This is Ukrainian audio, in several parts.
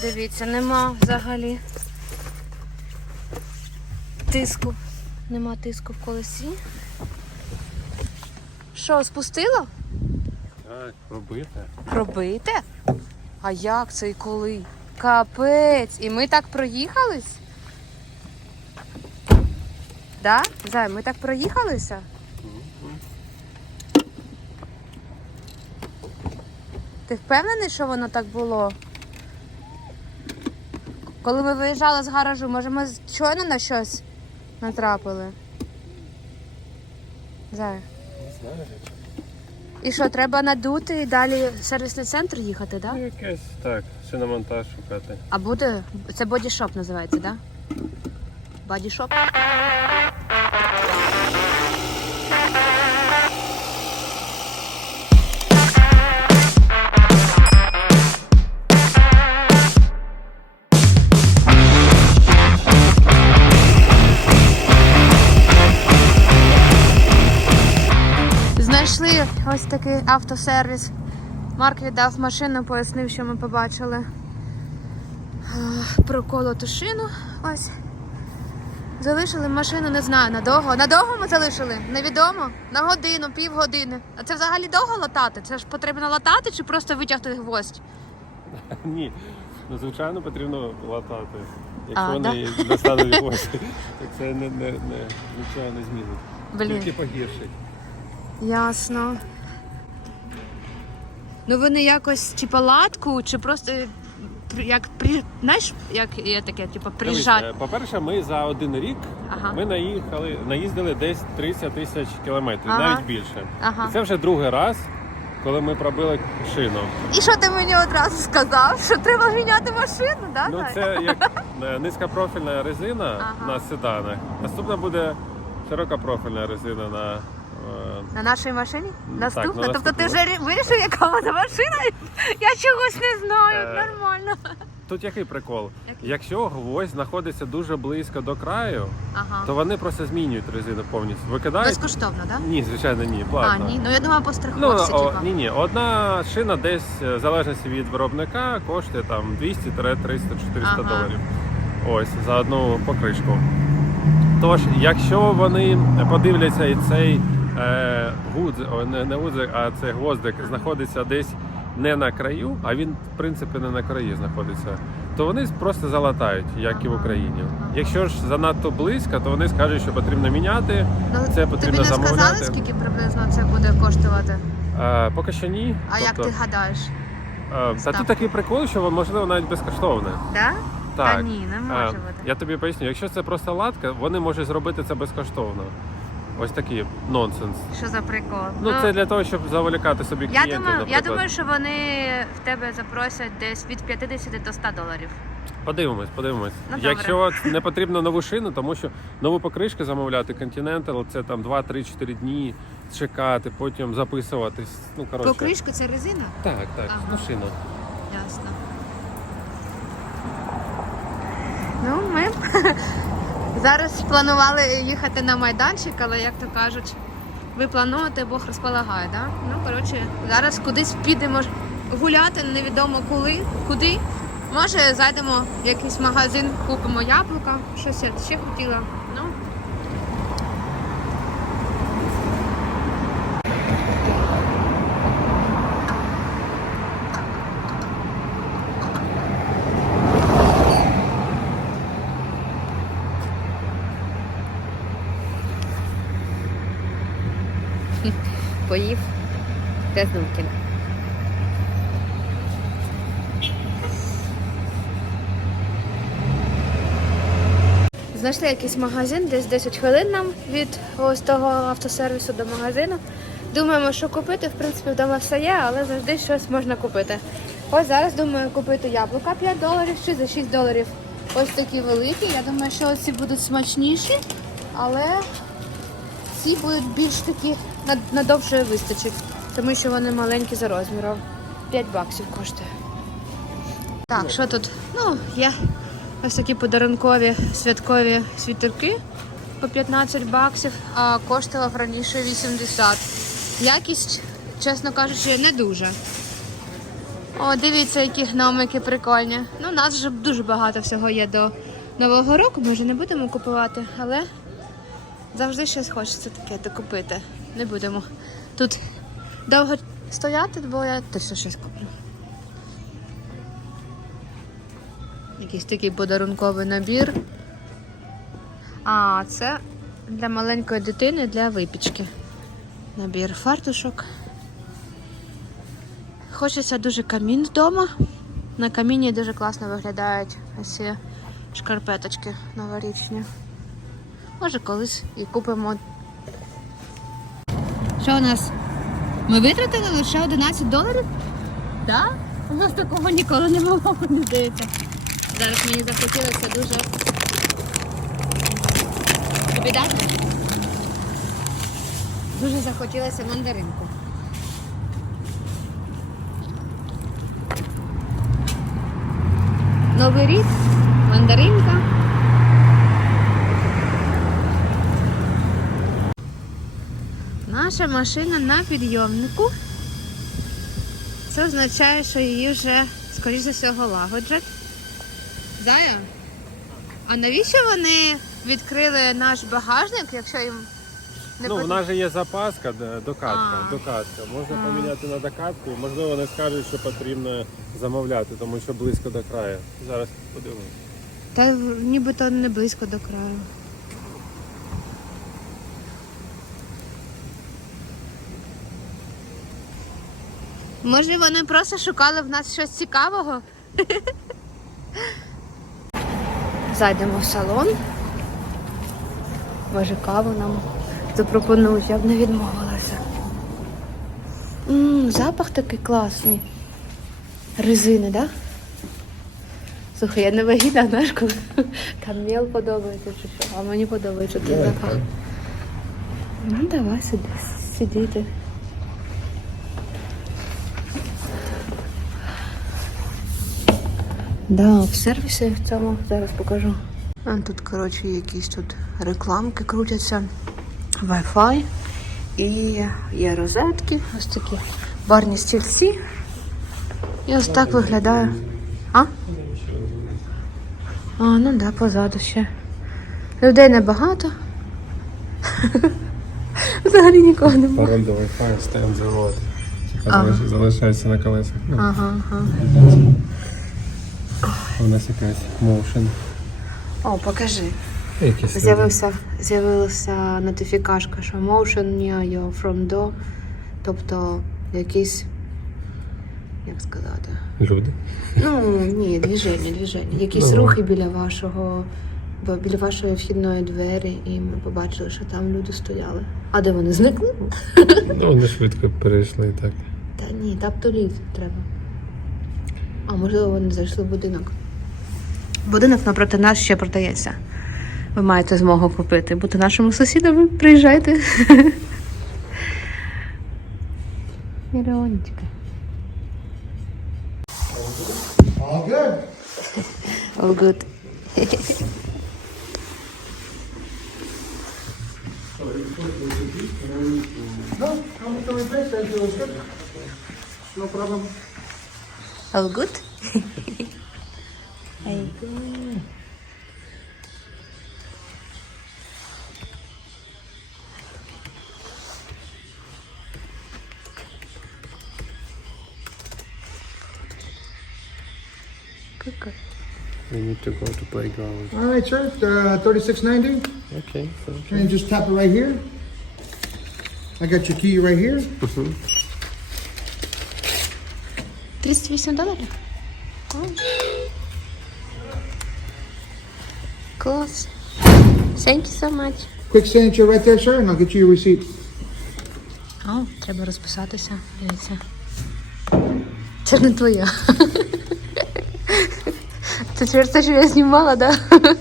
Дивіться, нема взагалі тиску. Нема тиску в колесі. Що, спустило? Так, робити. Пробите? А як це і коли? Капець. І ми так проїхались? Да? Зай, ми так проїхалися? Ти впевнений, що воно так було? Коли ми виїжджали з гаражу, може ми щойно на щось натрапили? Зай. Не знаю. І що, треба надути і далі в сервісний центр їхати, так? Да? якесь так, шиномонтаж шукати. А буде. Це бодішоп називається, так? Да? Бодішоп? Знайшли ось такий автосервіс. Марк віддав машину, пояснив, що ми побачили. Проколоту шину. Ось. Залишили машину, не знаю, надовго. Надовго ми залишили? Невідомо. На годину, півгодини. А це взагалі довго латати? Це ж потрібно латати чи просто витягти гвоздь? Ні. Ну, звичайно, потрібно латати. Якщо А, вони достануть гості, так це не, не, не, нічого не змінить. Тільки погіршить. Ясно. Ну вони якось чи палатку, чи просто при- як при. Знаєш, як є таке, типу, Дивись, приїжджати. е, По-перше, ми за один рік Ага. ми наїхали, наїздили десь 30 тисяч кілометрів, Ага. навіть більше. Ага. І це вже другий раз, коли ми пробили шину. І що ти мені одразу сказав? Що треба міняти машину, да? Ну це як е, низькопрофільна резина Ага. на седанах. Наступна буде широкопрофільна резина на. Е, На нашій машині? Ну, Наступна? так, на тобто ти вже вирішив, яка вона машина? Я чогось не знаю, Е, нормально. Тут який прикол? Який? Якщо гвоздь знаходиться дуже близько до краю, Ага. то вони просто змінюють резину повністю. Викидають. Безкоштовно, так? Да? Ні, звичайно, ні, А, ні. Ну я думаю, по Ну, страховці, типа. ні, ні, одна шина десь е, в залежності від виробника коштує там 200 300 400 Ага. доларів. Ось за одну покришку. Тож, якщо вони подивляться і цей е, гудз, о, не, не гудзик, а цей гвоздик знаходиться десь не на краю, а він в принципі не на краї знаходиться, то вони просто залатають, як і в Україні. Якщо ж занадто близько, то вони скажуть, що потрібно міняти. Ну, це потрібно Тобі не сказали, скільки приблизно це буде коштувати? Е, поки що ні. А як Тобто, ти гадаєш? Е, Та тут такий прикол, що можливо навіть безкоштовне. Да? Так. Та ні, не Е, може бути. Я тобі поясню, якщо це просто латка, вони можуть зробити це безкоштовно. Ось такий нонсенс. Що за прикол? Ну, це для того, щоб заволікати собі я клієнтів, думаю, я думаю, що вони в тебе запросять десь від 50 до 100 доларів. Подивимось, подивимось. Ну, добре. Якщо не потрібно нову шину, тому що нову покришку замовляти Continental, це там 2-3-4 дні чекати, потім записуватись. Ну, коротше. Покришка це резина? Так, так, Ага. ну шина. Ясно. Ну, ми зараз планували їхати на майданчик, але як то кажуть, ви плануєте, Бог розполагає, да? Ну, коротше, зараз кудись підемо гуляти, невідомо коли, куди. Може, зайдемо в якийсь магазин, купимо яблука, щось я ще хотіла. Ну, поїв Тезнумкін. Знайшли якийсь магазин, десь 10 хвилин нам від ось того автосервісу до магазину. Думаємо, що купити. В принципі, вдома все є, але завжди щось можна купити. Ось зараз думаю купити яблука 5 доларів чи за 6 доларів. Ось такі великі. Я думаю, що ці будуть смачніші, але ці будуть більш такі на, надовше вистачить, тому що вони маленькі за розміром. 5 баксів коштує. Так, що тут? Ну, є ось такі подарункові святкові світерки по 15 баксів, а коштував раніше 80. Якість, чесно кажучи, не дуже. О, дивіться, які гномики прикольні. Ну, у нас вже дуже багато всього є до Нового року. Ми вже не будемо купувати, але завжди щось хочеться таке докупити. Не будемо тут довго стояти, бо я точно щось куплю. Якийсь такий подарунковий набір. А, це для маленької дитини для випічки. Набір фартушок. Хочеться дуже камін вдома. На каміні дуже класно виглядають ці шкарпеточки новорічні. Може, колись і купимо. Що у нас? Ми витратили лише 11 доларів? Так? У нас такого ніколи не було, мені здається. Зараз мені захотілося дуже. Тобі дати? Дуже захотілося мандаринку. Новий рік, мандаринка. Наша машина на підйомнику. Це означає, що її вже, скоріш за всього, лагоджать. Зая? А навіщо вони відкрили наш багажник, якщо їм не Ну, в нас же є запаска, де- докатка. А. докатка. Можна поміняти на докатку. Можливо, вони скажуть, що потрібно замовляти, тому що близько до краю. Зараз подивимось. Та нібито не близько до краю. Може, вони просто шукали в нас щось цікавого? Зайдемо в салон. Може, каву нам запропонують, я б не відмовилася. М, запах такий класний. Резини, так? Да? Слухай, я не вагітна, знаєш, коли там мел подобається чи що, а мені подобається цей запах. Ну давай сиди, сидіти. Да, в сервісі в цьому зараз покажу. А тут, коротше, якісь тут рекламки крутяться. Wi-Fi. І є розетки, ось такі барні стільці. І ось так виглядає. А? А, ну да, позаду ще. Людей небагато. Взагалі нікого немає. Пароль до Wi-Fi ставимо завод. Ага. залишається на колесах. Ага, ага. У нас якась motion. О, покажи. З'явився, з'явилася нотифікашка, що motion near your front door. Тобто якісь, як сказати. люди. Ну, ні, движення, движення. Якісь Ну. рухи біля вашого, біля вашої вхідної двері, і ми побачили, що там люди стояли. А де вони зникли? Ну, вони швидко перейшли так. Та ні, таптоліт треба. А можливо, вони зайшли в будинок. Будинок напроти нас ще продається. Ви маєте змогу купити, бути нашими сусідами, приїжджайте. Мільйонечка. All good. All good. No problem. All good? Hey. Good, We need to go to playground. All right, sir. Uh, thirty-six ninety. Okay. And you just tap it right here. I got your key right here. 38 доларів? О. Клас. Thank you so much. Quick signature right there, sir, and I'll get you your receipt. О, треба розписатися. Дивіться. Це не твоя. Це через те, що я знімала, так? Да?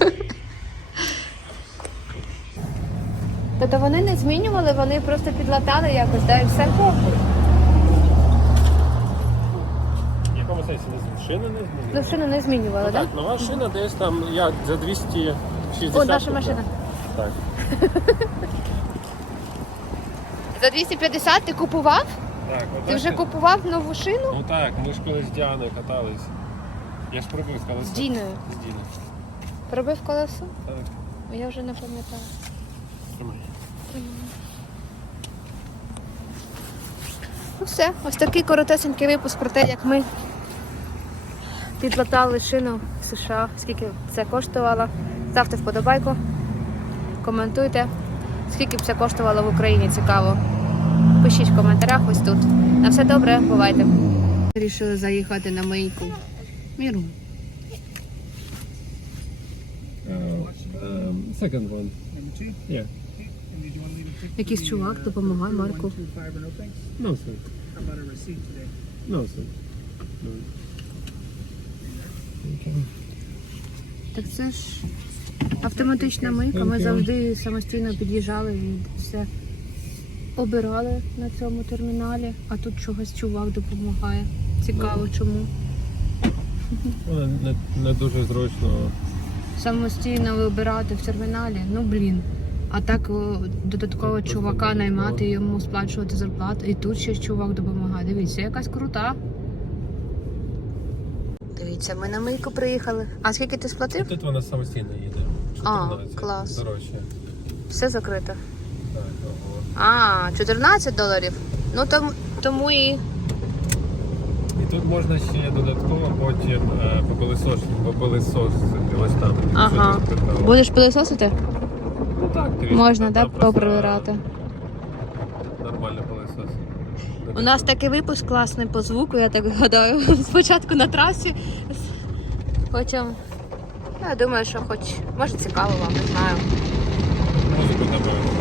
Тобто вони не змінювали, вони просто підлатали якось, да, і все похуй. В якому сенсі не шини не змінили? Ну, шину не змінювали, так? Так, нова шина десь там як за 260. О, наша машина. Так. За 250 ти купував? Так, Ти вже купував нову шину? Ну так, ми ж колись з Діаною катались. Я ж пробив колесо. З Діною? З Діною. Пробив колесо? Так, Я вже не пам'ятаю. тримай. Ну все, ось такий коротесенький випуск про те, як ми підлатали шину в США, скільки це коштувало. Ставте вподобайку, коментуйте, скільки б це коштувало в Україні, цікаво. Пишіть в коментарях ось тут. На все добре, бувайте. Вирішили заїхати на мийку. Міру. second one. Yeah. Leave a tip? Якийсь чувак допомагає Марку. No? No, sir. How about a receipt today? No, sir. No. Так це ж автоматична мийка. Ми завжди самостійно під'їжджали і все обирали на цьому терміналі, а тут чогось чувак допомагає. Цікаво, чому. Ну, не, не дуже зручно. Самостійно вибирати в терміналі, ну блін. А так о, додатково чувака наймати, йому сплачувати зарплату. І тут ще чувак допомагає. Дивіться, якась крута. Дивіться, ми на мийку приїхали. А скільки ти сплатив? Тут вона самостійно їде. А, клас. Дорожче. Все закрито. Так, ого. А, 14 доларів. Ну тому, тому і І тут можна ще додатково потім е, попилисосити, попилисосити ось там. Ага. Ти спитала? будеш пилисосити? Ну так, дивіться, Можна, там так, просто поприбирати. У нас такий випуск класний по звуку, я так гадаю. Спочатку на трасі. Потім. Я думаю, що хоч може цікаво вам, не знаю. Музику напевно.